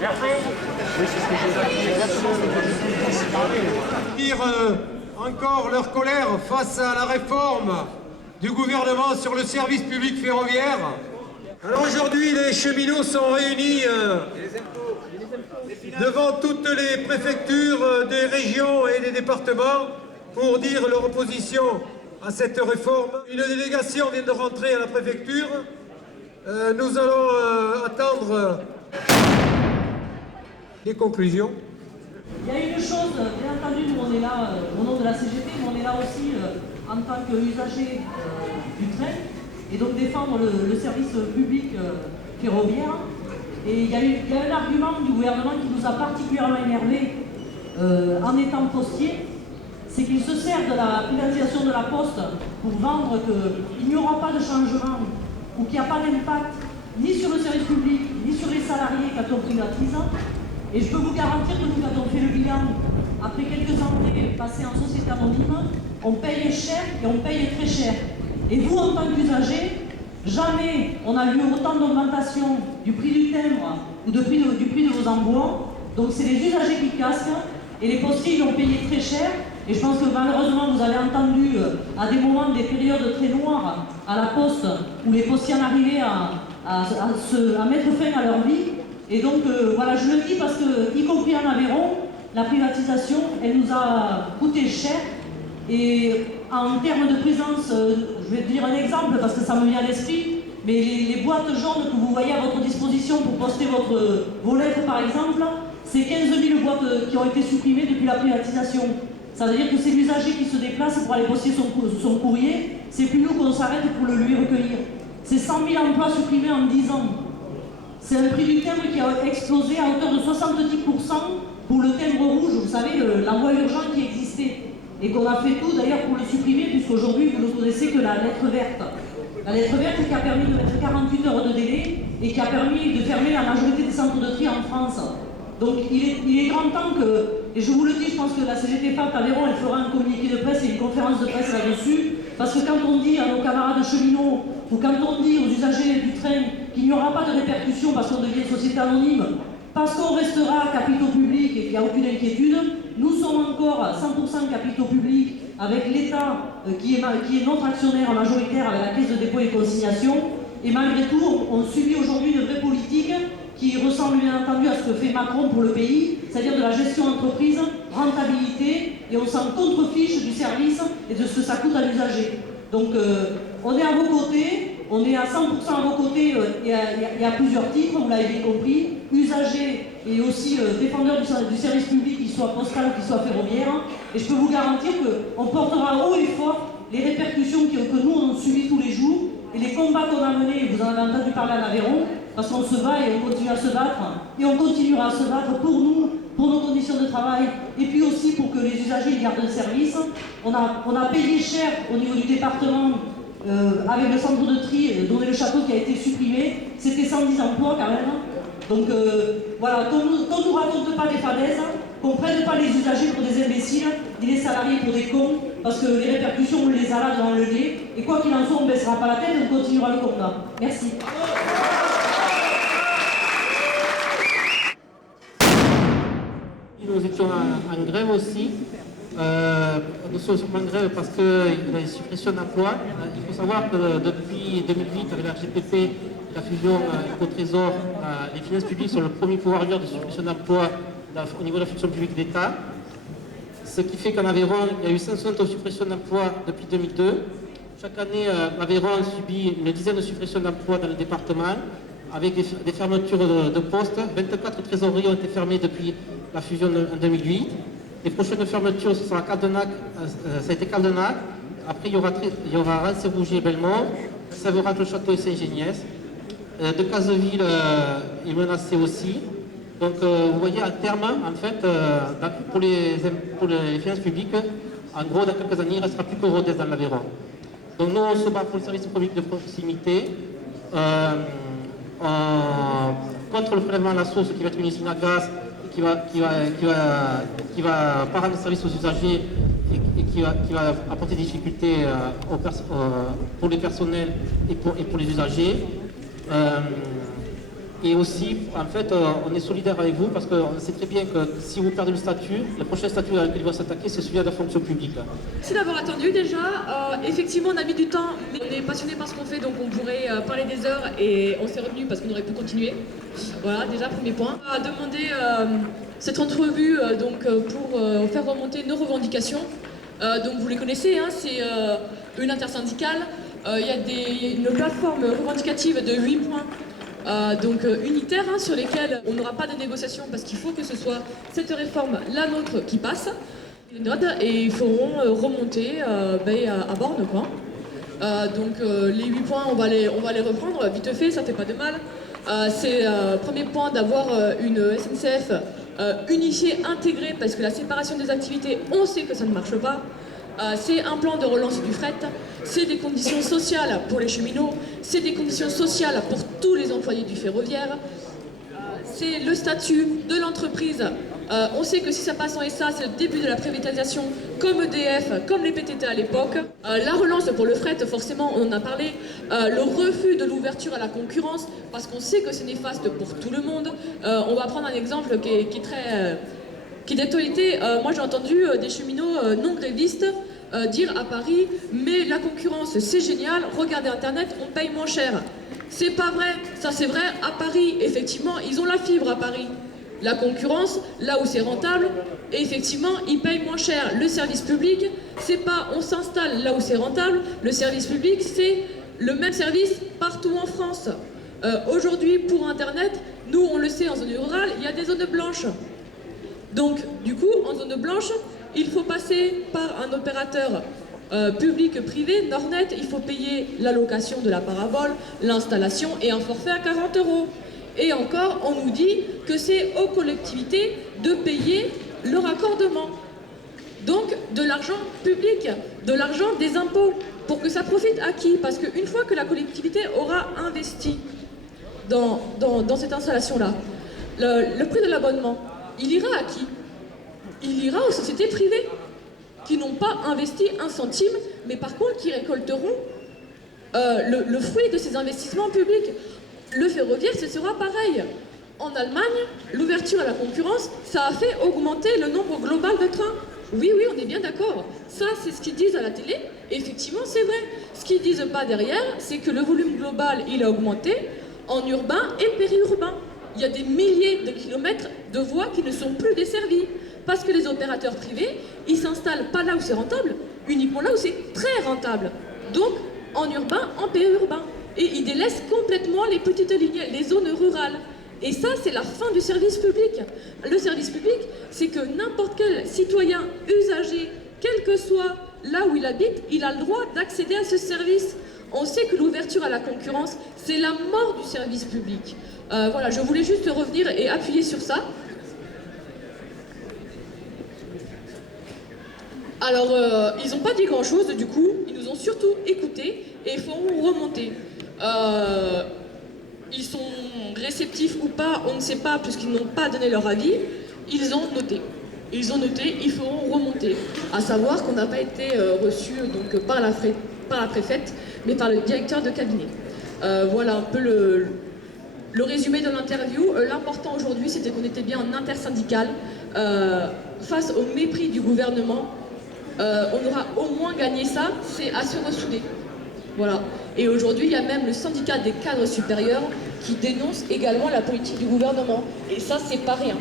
Merci. Oui, c'est ce que j'ai Dire encore leur colère face à la réforme du gouvernement sur le service public ferroviaire. Alors aujourd'hui, les cheminots sont réunis devant toutes les préfectures des régions et des départements pour dire leur opposition à cette réforme. Une délégation vient de rentrer à la préfecture. Nous allons attendre les conclusions. Il y a une chose, bien entendu, nous on est là au nom de la CGT, mais on est là aussi en tant qu'usager du train, et donc défendre le service public ferroviaire. Et il y a un argument du gouvernement qui nous a particulièrement énervés en étant postier, c'est qu'il se sert de la privatisation de la Poste pour vendre qu'il n'y aura pas de changement ou qu'il n'y a pas d'impact ni sur le service public, ni sur les salariés quand on privatise. Et je peux vous garantir que nous, quand on fait le bilan, après quelques années passées en société anonyme, on paye cher et on paye très cher. Et vous, en tant qu'usager, jamais on a vu autant d'augmentation du prix du timbre ou du prix de vos envois. Donc c'est les usagers qui casquent et les postiers ils ont payé très cher. Et je pense que malheureusement vous avez entendu à des moments des périodes très noires à la Poste où les postiers en arrivaient à mettre fin à leur vie. Et donc voilà, je le dis parce que, y compris en Aveyron, la privatisation, elle nous a coûté cher. Et en termes de présence, je vais te dire un exemple parce que ça me vient à l'esprit, mais les boîtes jaunes que vous voyez à votre disposition pour poster vos lettres par exemple, c'est 15 000 boîtes qui ont été supprimées depuis la privatisation. Ça veut dire que c'est l'usager qui se déplace pour aller poster son courrier, c'est plus nous qu'on s'arrête pour le lui recueillir. C'est 100 000 emplois supprimés en 10 ans. C'est un prix du timbre qui a explosé à hauteur de 70% pour le timbre rouge, vous savez, l'envoi urgent qui existait. Et qu'on a fait tout d'ailleurs pour le supprimer, puisqu'aujourd'hui vous ne connaissez que la lettre verte. La lettre verte qui a permis de mettre 48 heures de délai et qui a permis de fermer la majorité des centres de tri en France. Donc il est grand temps que, et je vous le dis, je pense que la CGT FAP Aveyron, elle fera un communiqué de presse et une conférence de presse là-dessus, parce que quand on dit à nos camarades cheminots, ou quand on dit aux usagers du train qu'il n'y aura pas de répercussions parce qu'on devient une société anonyme, parce qu'on restera capitaux publics et qu'il n'y a aucune inquiétude, nous sommes encore 100% capitaux publics avec l'État qui est notre actionnaire majoritaire avec la Caisse de dépôt et consignation. Et malgré tout, on subit aujourd'hui une vraie politique qui ressemble bien entendu à ce que fait Macron pour le pays, c'est-à-dire de la gestion d'entreprise, rentabilité, et on s'en contrefiche du service et de ce que ça coûte à l'usager. Donc on est à vos côtés, on est à 100% à vos côtés et à plusieurs titres, vous l'avez bien compris, usagers et aussi défendeurs du service public, qu'il soit postal ou qu'il soit ferroviaire. Et je peux vous garantir qu'on portera haut et fort les répercussions que nous on subit tous les jours et les combats qu'on a menés, vous en avez entendu parler en Aveyron, parce qu'on se bat et on continue à se battre et on continuera à se battre pour nous, pour nos conditions de travail et puis aussi pour que les usagers gardent le service. On a payé cher au niveau du département avec le centre de tri Donner-le-Château qui a été supprimé. C'était 110 emplois quand même. Donc voilà, qu'on ne nous raconte pas des fadaises, qu'on ne prenne pas les usagers pour des imbéciles, ni les salariés pour des cons, parce que les répercussions, on les a là devant le nez. Et quoi qu'il en soit, on ne baissera pas la tête, on continuera le combat. Merci. Nous étions en grève aussi. Nous sommes en grève parce qu'il y a une suppression d'emplois. Il faut savoir que depuis 2008, avec la RGPP, la fusion Éco-Trésor, les finances publiques sont le premier pouvoir de suppression d'emplois au niveau de la fonction publique d'État. Ce qui fait qu'en Aveyron, il y a eu 560 suppressions d'emplois depuis 2002. Chaque année, l'Aveyron subit une dizaine de suppressions d'emplois dans le département, avec des fermetures de postes. 24 trésoreries ont été fermées depuis la fusion en 2008. Les prochaines fermetures, ce sera Caldenac, ça a été Caldenac. Après, il y aura Rancé-Rouget et Belmont, Sèvres-le-Château et Saint-Géniès. De Caseville est menacé aussi. Donc, vous voyez, à terme, en fait, pour les finances publiques, en gros, dans quelques années, il ne restera plus que Rodez dans l'Aveyron. Donc, nous, on se bat pour le service public de proximité, contre le prélèvement à la source qui va être une usine à gaz, qui va pas rendre service aux usagers et qui va apporter des difficultés pour les personnels et pour les usagers. Et aussi, en fait, on est solidaire avec vous parce qu'on sait très bien que si vous perdez le statut, le prochain statut avec lequel il va s'attaquer, c'est celui de la fonction publique. Merci d'avoir attendu déjà. Effectivement, on a mis du temps, mais on est passionné par ce qu'on fait, donc on pourrait parler des heures et on s'est revenu parce qu'on aurait pu continuer. Voilà, déjà, premier point. On a demandé cette entrevue pour faire remonter nos revendications. Donc vous les connaissez, hein, c'est une intersyndicale. Il y a une plateforme revendicative de 8 points. Unitaires sur lesquels on n'aura pas de négociation parce qu'il faut que ce soit cette réforme, la nôtre, qui passe. Et ils feront remonter à Borne, quoi. Les 8 points, on va les reprendre vite fait, ça fait pas de mal. C'est premier point d'avoir une SNCF unifiée, intégrée, parce que la séparation des activités, on sait que ça ne marche pas. C'est un plan de relance du fret, c'est des conditions sociales pour les cheminots, c'est des conditions sociales pour tous les employés du ferroviaire, c'est le statut de l'entreprise. On sait que si ça passe en SA, c'est le début de la privatisation, comme EDF, comme les PTT à l'époque. La relance pour le fret, forcément, on en a parlé. Le refus de l'ouverture à la concurrence, parce qu'on sait que c'est néfaste pour tout le monde. On va prendre un exemple qui est d'actualité. Moi, j'ai entendu des cheminots non grévistes dire à Paris « Mais la concurrence, c'est génial, regardez Internet, on paye moins cher. » C'est pas vrai, ça c'est vrai à Paris. Effectivement, ils ont la fibre à Paris. La concurrence, là où c'est rentable, et effectivement, ils payent moins cher. Le service public, c'est pas on s'installe là où c'est rentable. Le service public, c'est le même service partout en France. Aujourd'hui, pour Internet, nous, on le sait, en zone rurale, il y a des zones blanches. Donc, du coup, en zone blanche, il faut passer par un opérateur public-privé, Nordnet, il faut payer la location de la parabole, l'installation et un forfait à 40 €. Et encore, on nous dit que c'est aux collectivités de payer le raccordement. Donc, de l'argent public, de l'argent des impôts, pour que ça profite à qui? Parce qu'une fois que la collectivité aura investi dans cette installation-là, le prix de l'abonnement, il ira à qui? Il ira aux sociétés privées qui n'ont pas investi un centime, mais par contre qui récolteront le fruit de ces investissements publics. Le ferroviaire, ce sera pareil. En Allemagne, l'ouverture à la concurrence, ça a fait augmenter le nombre global de trains. Oui, on est bien d'accord. Ça, c'est ce qu'ils disent à la télé. Et effectivement, c'est vrai. Ce qu'ils disent pas derrière, c'est que le volume global, il a augmenté en urbain et périurbain. Il y a des milliers de kilomètres de voies qui ne sont plus desservies. Parce que les opérateurs privés, ils s'installent pas là où c'est rentable, uniquement là où c'est très rentable. Donc, en urbain, en périurbain. Et ils délaissent complètement les petites lignes, les zones rurales. Et ça, c'est la fin du service public. Le service public, c'est que n'importe quel citoyen usager, quel que soit là où il habite, il a le droit d'accéder à ce service. On sait que l'ouverture à la concurrence, c'est la mort du service public. Voilà, je voulais juste revenir et appuyer sur ça. Alors, ils n'ont pas dit grand-chose, du coup, ils nous ont surtout écoutés et feront remonter. Ils sont réceptifs ou pas, on ne sait pas, puisqu'ils n'ont pas donné leur avis. Ils ont noté. Ils feront remonter. À savoir qu'on n'a pas été reçus par la préfète, mais par le directeur de cabinet. Voilà un peu le résumé de l'interview. L'important aujourd'hui, c'était qu'on était bien en intersyndicale. Face au mépris du gouvernement, on aura au moins gagné ça, c'est à se ressouder. Voilà. Et aujourd'hui, il y a même le syndicat des cadres supérieurs qui dénonce également la politique du gouvernement. Et ça, c'est pas rien.